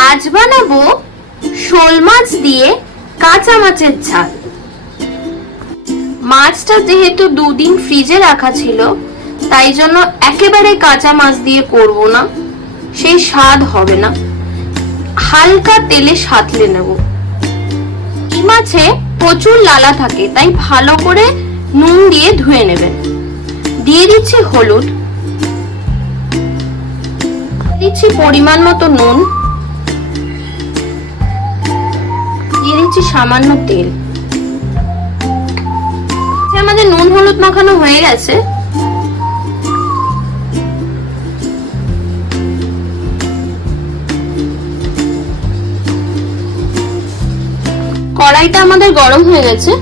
আজ বানাবো শোল মাছ দিয়ে কাঁচা মাছের ঝাল। মাছটা যেহেতু দুদিন ফ্রিজে রাখা ছিল, তাই জন্য একেবারে কাঁচা মাছ দিয়ে করব না, সেই স্বাদ হবে না। হালকা তেলে সাঁতলে নেব। এই মাছে প্রচুর লালা থাকে, তাই ভালো করে নুন দিয়ে ধুয়ে নেবেন। দিয়ে দিচ্ছি হলুদ, দিচ্ছি পরিমাণ মতো নুন, দিয়ে দিচ্ছি সামান্য তেল। আমাদের নুন হলুদ মাখানো হয়ে গেছে। কড়াইটা আমাদের গরম হয়ে গেছে।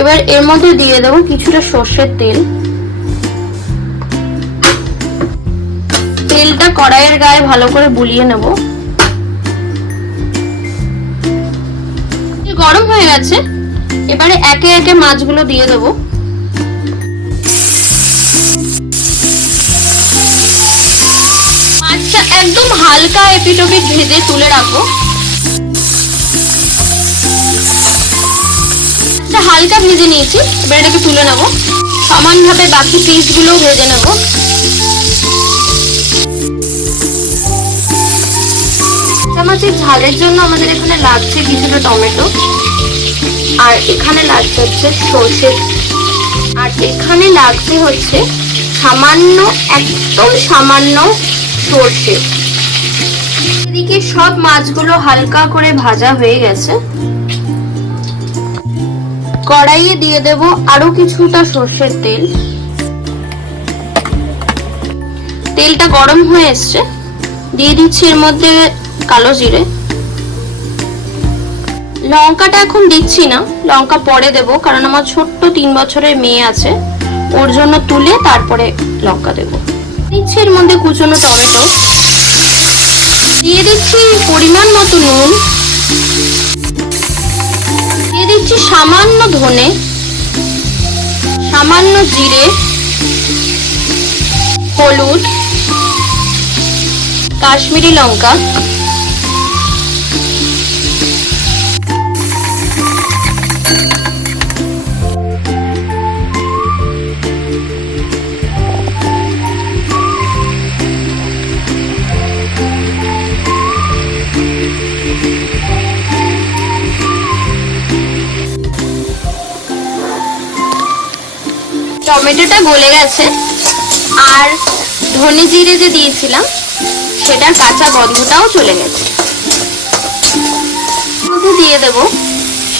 এবার এর মধ্যে দিয়ে দেবো কিছুটা সর্ষের তেল। তেলটা কড়াইয়ের গায়ে ভালো করে বুলিয়ে নেব। গরম হয়ে গেছে, এবারে একে একে মাছগুলো দিয়ে দেব। মাছটা একদম হালকা এপিট ওপিট ভেজে তুলে রাখবো। হালকা ভেজে নিয়েছি, এবার এটাকে তুলে নেব। সমানভাবে বাকি পিসগুলো ভেজে নেব। মাছের ঝালের জন্য আমাদের এখানে লাগছে কিছুটা টমেটো, আর এখানে লাগছে হচ্ছে সর্ষে, আর এখানে লাগছে হচ্ছে সামান্য, একদম সামান্য সর্ষে। এদিকে সব মাছগুলো হালকা করে ভাজা হয়ে গেছে। কড়াইয়ে দিয়ে দেব আরো কিছুটা সর্ষের তেল। তেলটা গরম হয়ে এসছে, দিয়ে দিচ্ছি এর মধ্যে কালো জিরে। লঙ্কাটা এখন দিচ্ছি না, লঙ্কা পরে দেব, কারণ আমার ছোট্ট 3 বছরের মেয়ে আছে, ওর জন্য তুলে তারপরে লঙ্কা দেব। দিচ্ছি এর মধ্যে কুচনো টমেটো, দিয়ে দিচ্ছি পরিমাণ মতো নুন, দিয়ে দিচ্ছি সামান্য ধনে, সামান্য জিরে, হলুদ, কাশ্মীরি লঙ্কা, টমেটোটা গলে গেছে, আর ধনে জিরে যে দিয়েছিলাম সেটার কাঁচা গন্ধটাও চলে গেছে। দিয়ে দেব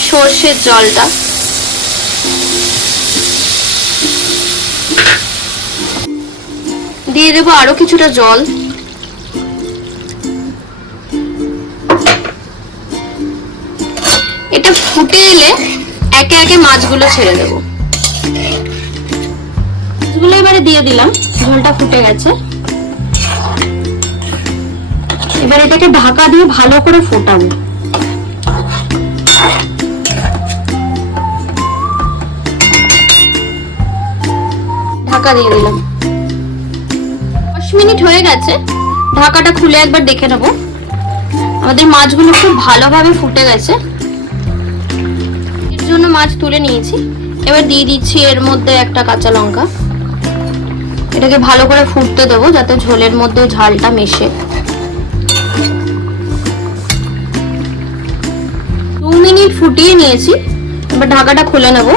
সর্ষের জলটা, দিয়ে দেব আরো কিছুটা জল। এটা ফুটে এলে একে একে মাছগুলো ছেড়ে দেব। মাছগুলো এবারে দিয়ে দিলাম, ঝোলটা ফুটে গেছে। এবার এটাকে ঢাকা দিয়ে ভালো করে ফোটাবো। ঢাকা দিয়ে দিলাম। 10 মিনিট হয়ে গেছে, ঢাকাটা খুলে একবার দেখে নেব। আমাদের মাছগুলো খুব ভালোভাবে ফুটে গেছে, এর জন্য মাছ তুলে নিয়েছি। এবার দিয়ে দিচ্ছি এর মধ্যে একটা কাঁচা লঙ্কা। এটাকে ভালো করে ফুটতে দেবো যাতে ঝোলের মধ্যে ঝালটা মেশে। 2 মিনিট ফুটিয়ে নিয়েছি, এবার ঢাকাটা খুলে নেব।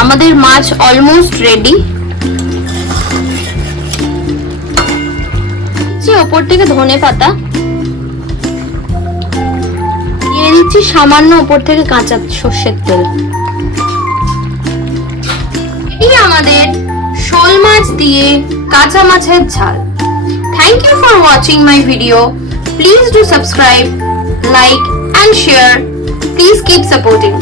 আমাদের মাছ অলমোস্ট রেডি। ওপর থেকে ধনে পাতা দিয়ে দিচ্ছি, সামান্য ওপর থেকে কাঁচা সর্ষের তেল। এটি আমাদের শোল মাছ দিয়ে কাঁচা মাছের ঝাল। Thank you for watching my video. Please do subscribe, like and share. Please keep supporting.